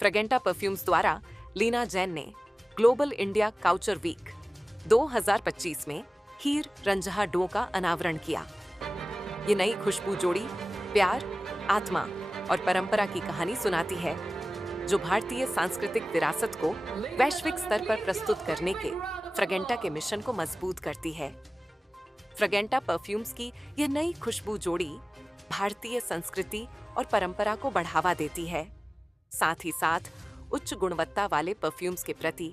फ्रेगेंटा perfumes द्वारा लीना जैन ने global India couture week 2025 में हीर रंजहा डो का अनावरण किया। ये नई खुशबू जोड़ी प्यार, आत्मा और परंपरा की कहानी सुनाती है, जो भारतीय सांस्कृतिक विरासत को वैश्विक स्तर पर प्रस्तुत करने के फ्रेगेंटा के मिशन को मजबूत करती है। फ्रेगेंटा परफ्यूम्स की यह नई खुशबू जोड़ी भारतीय संस्कृति और परंपरा को बढ़ावा देती है, साथ ही साथ उच्च गुणवत्ता वाले परफ्यूम्स के प्रति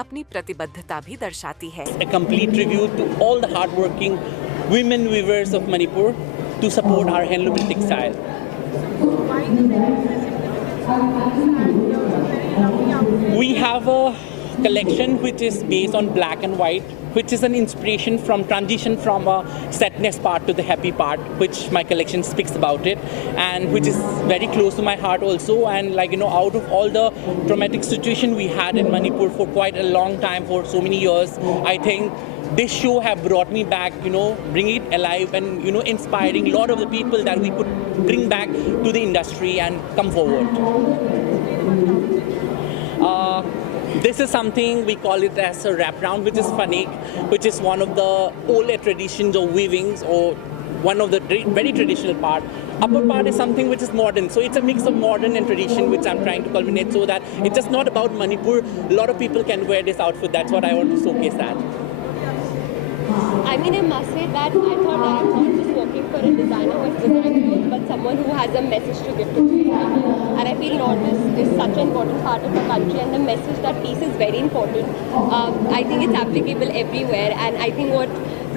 अपनी प्रतिबद्धता भी दर्शाती है। A complete tribute to all the hardworking women weavers of Manipur to support our handloom and textile. We have a collection which is based on black and white, which is an inspiration from transition from a sadness part to the happy part, which my collection speaks about it, and which is very close to my heart also. And out of all the traumatic situation we had in Manipur for quite a long time, for so many years, I think this show have brought me back, bringing it alive and, inspiring a lot of the people that we could bring back to the industry and come forward. This is something we call it as a wraparound, which is fanek, which is one of the older traditions of weavings, or one of the very traditional part. Upper part is something which is modern, so it's a mix of modern and tradition, which I'm trying to culminate so that it's just not about Manipur. A lot of people can wear this outfit. That's what I want to showcase that. I mean, I must say that I thought that I'm not just working for a designer who has designed clothes, but someone who has a message to give to people. And I feel Lord is such an important part of the country, and the message, that piece is very important. I think it's applicable everywhere, and I think what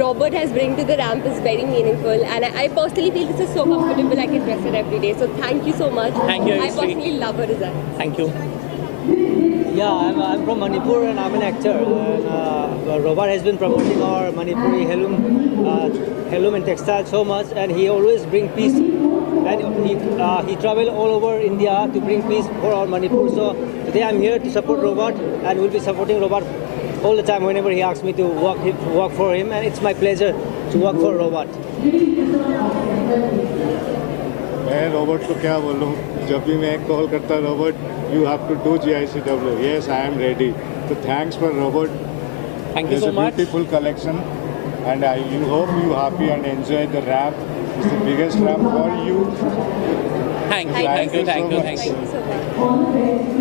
Robert has bring to the ramp is very meaningful, and I personally feel this is so comfortable. I can dress it every day. So thank you so much. Thank you. I personally love her design. Thank you. Yeah, I'm from Manipur and I'm an actor. And, Robert has been promoting our Manipuri heirloom and textile so much, and he always bring peace. And he travel all over India to bring peace for our Manipur. So today I'm here to support Robert, and we'll be supporting Robert all the time whenever he asks me to work for him, and it's my pleasure to work for Robert. मैं Robert को क्या बोलूँ, जब भी मैं call करता Robert, you have to do GICW. Yes, I am ready. So thanks for Robert. Thank you so much. It's a beautiful collection, and I hope you happy and enjoy the wrap. It's the biggest wrap for you. Thank you. Thank you so much.